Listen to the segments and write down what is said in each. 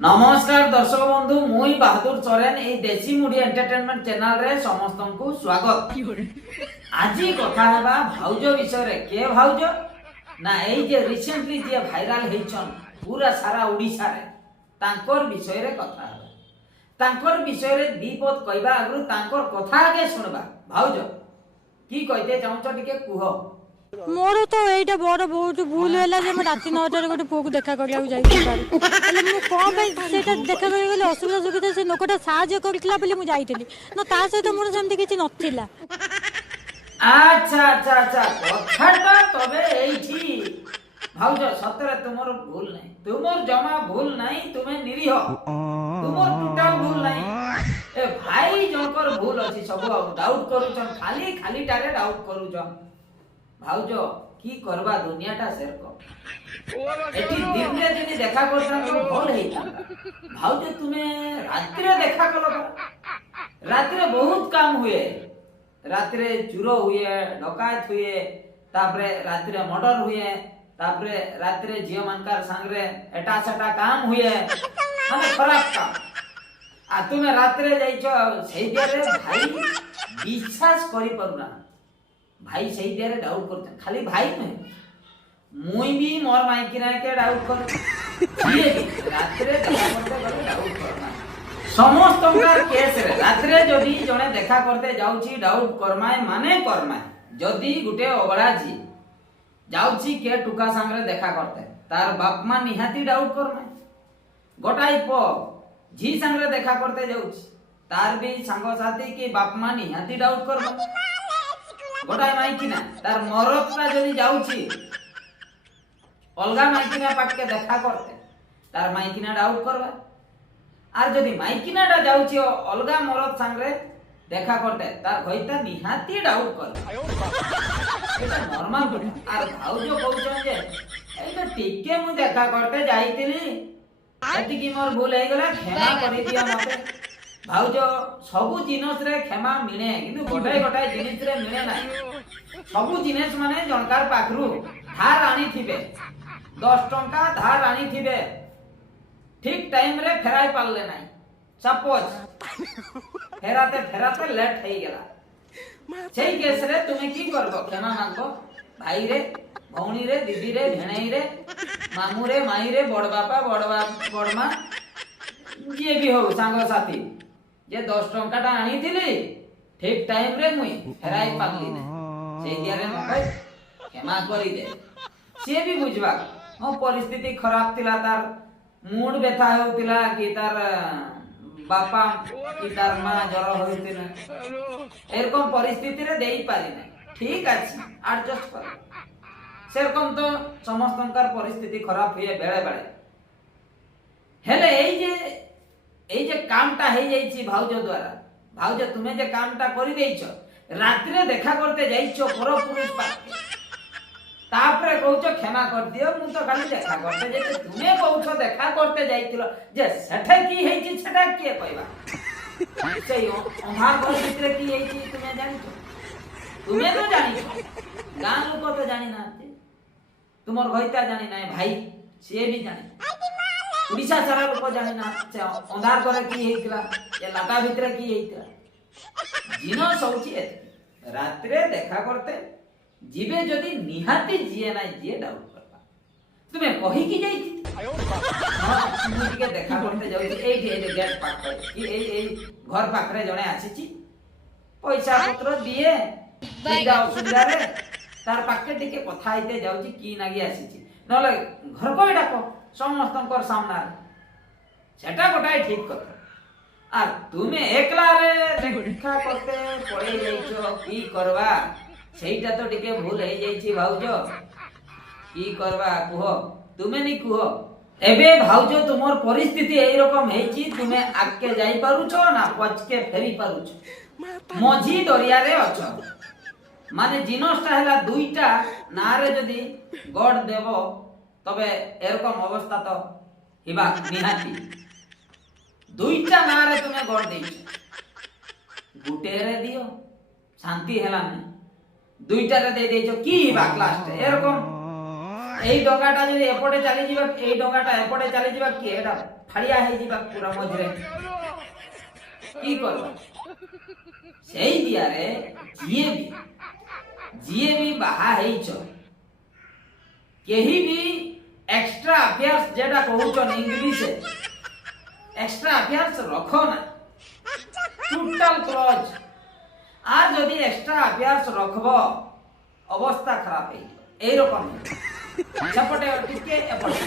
नमस्कार दर्शक बंधु मुई बहादुर सोरेन ए देसी मुडी एंटरटेनमेंट चैनल रे समस्त को स्वागत। आज कथा हेबा भाउज विषय रे के भाउज ना ए जे रिसेंटली जे वायरल हेछन पूरा सारा ओडिसा रे तांकर विषय रे कथा हेबा। तांकर विषय रे दीपद कहबा अगरु तांकर कथा आगे सुनबा। भाउज की कहते चाहूछ टिके कुह। मोर तो एटा बड़ बहुत भूल हैला जे म राति 9 टा गोटे पुक देखा करिया जाई पारे मु कोन पे सेटा देखा करिया गेले असुविधा सुविधा से लोकटा साहाय्य करथिला बोली मु जाईतली न ता सहित मोर सेमति किछि नथिला। अच्छा अच्छा अच्छा कथाटा तबे एठी भाउज सतरे तुमर भूल नहीं, तुमर जमा भूल नहीं, तुमे निरीह तुमर टोटल भूल नहीं। ए भाई जनकर भूल अछि सब डाउट करूछन खाली खाली टारे डाउट करूछन। भाउज की करबा दुनियाटा शेर को एठी दिन रे दिन देखा करता तो भल हेता। भाउज तुमे रात रे देखा कलो रात रे बहुत काम हुए, रात रे चुरो हुए, डकायत हुए, तापरे रात रे मर्डर हुए, तापरे रात रे जियो मानकार संगरे एटा सेटा काम हुए माने खराब काम। आ तुमे रात रे जाइछो सेही दिरे भाई विश्वास करि परुना भाई सही दिरे डाउट करते खाली भाई नहीं मुई भी मोर माइकिना के डाउट कर ये रात रे देखा करते गले डाउट करना समस्त प्रकार केस रे रात रे जदी जने देखा करते जाउची डाउट करमाय माने करमाय जदी गुटे अबड़ा जी जाउची के टुका संगरे देखा करते तार बाप मा निहाती डाउट करमाय गोटाई प जी संगरे देखा करते जाउची तार भी संग साथी की बाप मा निहाती डाउट करमाय गोटाई माइकिना तार मरदटा जदी जाउची अलगा माइकिना पाटके देखा करते तार माइकिना डाउट करबा आर जदी माइकिनाटा जाउची अलगा मरद संगरे देखा करते तार भइता निहाती डाउट कर एटा नॉर्मल बट आर भाउज कहउछन जे एटा टिके मु देखा करते जाईतिली एति की मोर भूल हे गेला क्षमा करि दिया मते। भाउज सबु जिनस रे क्षमा मिले किंतु गोटाई गोटाई जिनिस रे मिले नाही। सबु जिनिस माने जनकार पाखरु धार आनी थिबे 10 टंका धार आनी थिबे ठीक टाइम रे फेराई पारले नाही सपोज फेराते लेट हे गेला सेही केस रे तुमे की करबो क्षमा मांगबो भाई रे भौणी रे दीदी रे भेणई रे मामू रे माई रे बड़ बापा बड़ मां जे भी हो सांग साथी जे 10 टंकाटा आनी थिली ठीक टाइम रे मुई फेराई पारली ने सेही दिरे मके क्षमा करी दे से भी बुझबा हो परिस्थिति खराब थिला तार मूड बेथा होतिला कि तार बापा कि तार मां जर होइतिना एरकम परिस्थिति रे देई पारि नै ठीक अछि एडजस्ट कर सेरकम तो समस्तनकर परिस्थिति खराब हुए बेले बेले हेले এই যে কামটা হয়ে যাইছি ভাউজ দ্বারা ভাউজ তুমি যে কামটা করি দেইছো রাত্রে দেখা করতে যাইছো পরপুরুষ পাকে তারপরে কইছো ক্ষমা কর দিও মু তো খালি দেখা করতে যাইছি তুমি কইছো দেখা করতে যাইতিলো যে সেটা কি হইছি সেটা কি কইবা সেই আমার ঘর ভিতরে কি হইছি তুমি জানিছো তুমি তো জানিছো গাঁ লোক তো জানি না তোমার হইতা জানি না ভাই সে भी জানি उड़ीसा सारा लोक जाने ना अंधार करे की हेतला या लाटा भितरे की हेतला जिनो सौची एत रात्रे देखा करते जीवे जदी निहाती जिए ना जिए डाउट करबा तुमे कहि की जाई हां तुम के देखा करते जाउ ए गेट पाक ए घर पाखरे जने आसीची पैसा पत्र दिए दिदा सुविधा रे तार पाके टिके कथा आइते जाउची की नागी आसीची नले घर को डाको समस्तनकर सामना सेटा गोटाई ठीक कर आर तुमे एकला रे देखा करते पड़े जाइछो की करबा सेईटा तो टिके भूल हे जाइछि भाउज की करबा कुहो तुमे नी कुहो एबे भाउज तुमर परिस्थिति एई रकम हेछि तुमे आके जाई पारुछो ना पचके फेरी पारुछो मझी दरिया रे अछो माने जिनसटा हैला दुईटा नारे जदी गड देबो तबे एरकम अवस्था तो हिबा निहाती दुईटा नारे तुमे गड देइछ गुटे रे दियो शांति हैला नै दुईटा रे दे देइछ की हिबा क्लास एरकम एई डगाटा जदी एपटे चली जिबा एई डगाटा एपटे चली जिबा की एटा ফাড়িয়া হয়ে যা পুরা মঝরে কি করবা সেই দিয়ারে ଯିଏ ବି ବାହା ହେଇଛ କେହି ବି ଏକ୍ସଟ୍ରା ଆଫେୟାର୍ସ যেটা কହୁছন ইংলিশে এক্সট্রা আফেয়ার্স রখো না টোটাল ক্লোজ আর যদি এক্সট্রা আফেয়ার্স রখব অবস্থা খারাপ হয়ে এইরকম সেপটে টিকে এপটে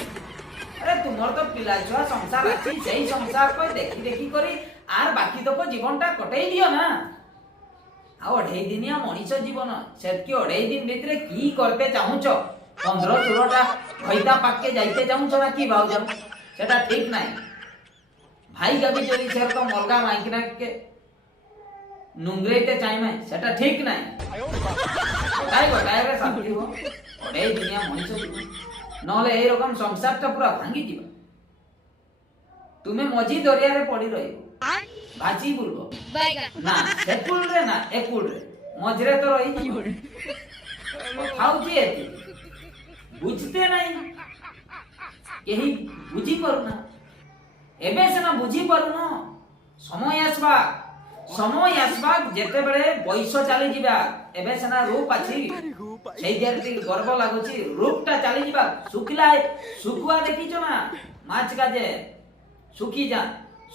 আরে তোমার তো পিলা ছুয়া সংসার আছে সেই সংসার কই দেখি দেখি করি আর বাকি তক জীবনটা কটাই দিও না আর 2.5 দিনিয়া মଣିষ জীবন সেটকি 2.5 দিন ভিতরে কি করতে চাহুছ 15-16টা খইতা পাককে যাইতে চাহুছ না কি ভাউছ সেটা ঠিক নাই ভাই গাবি যদি সেরকম অলগা মাইকিনাকে নুংরেইতে চাইমে সেটা ঠিক নাই তাই গোটাইরে শান্তি হো 2.5 দিনিয়া মଣିষ জীবন নহলে এইরকম সংসারটা পুরা ভাঙ্গি ଯିବ তুমি মজি দরিয়ারে পড়ি রহিব ভাজি বলবো না সেকুল রে না একুল রে মজরে তো রহি ଯିବ খাউছি এতে বুঝতে নাই কেহি বুঝি পারু না এবে সেনা বুঝি পারু না সময় আসবা যেতেবেলে বয়স চালি ଯିବା এবে সেনা রূপ আছে সেই যেতে গর্ব লাগুছি রূপটা চালি ଯିବା শুকুয়া দেখিছ না মাছ কাজে শুকি যা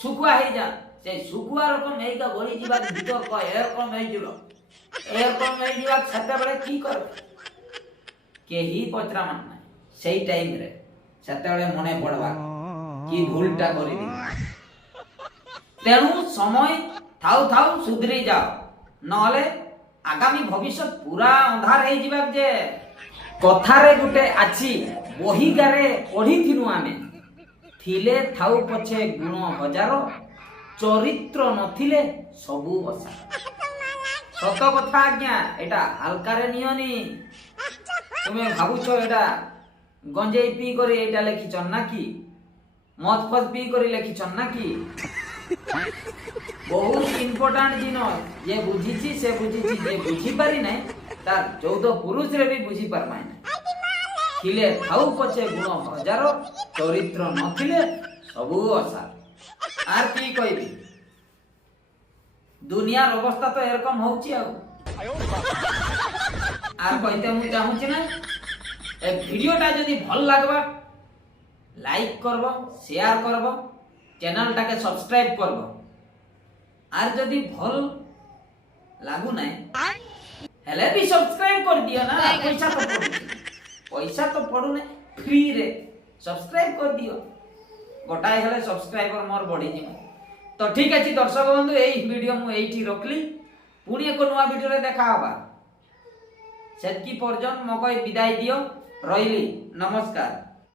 শুকুয়া হয়ে যা সেই শুকুয়া রকম এইটা গড়ি ଯିବା ভিতর কয় এরকম হয়ে ଯିবা সেতেবেলে কি করবে কেহি পচরা মান নাই সেই টাইম রে সেতেবেলে মনে পড়বা কি ভুলটা করে দিই তেণু সময় থাউ সুধরি যাও নহলে আগামী ভবিষ্যৎ পুরা অন্ধার হয়ে যাবে যে কথারে গুটে আছে বহিগারে পড়িথিনু আমি থিলে থাউ পছে গুণ হাজার চরিত্র নথিলে সবু অসা সত কথা আজ্ঞা এটা হালকারে নিয়নি তুমি ভাবুছ এটা গঞ্জেই পি করে এটা লেখিছন নাকি মদ ফদ পি করে লেখিছন নাকি বহুত ইম্পর্টান্ট জিনিস যে বুঝিছি সে বুঝিছি যে বুঝি পারি নাই তার 14 পুরুষ রে भी বুঝি পারমাই না খিলে থাউ পছে গুণ হাজার চরিত্র নথিলে সবু অসার আর কি কইবি দুনিয়ার অবস্থা তো এরকম হচ্ছে আর কইতে মু চাহুছি না এই ভিডিওটা যদি ভাল লাগবা লাইক করব শেয়ার করব চ্যানেলটাকে সাবস্ক্রাইব করব আর যদি ভাল লাগু নাই হেলে भी সাবস্ক্রাইব করে দিও না পয়সা তো পড়ু না ফ্রি রে সাবস্ক্রাইব করে দিও গোটাই হলে সাবস্ক্রাইবার মোর বড়ি ଯିବ তো ঠিক আছে দর্শক বন্ধু এই ভিডিও মু এইটি রখলি পুনি এক নয়া ভিডিওরে দেখা হবা সেতকি পর্যন্ত মকই বিদায় দিও রইলি নমস্কার।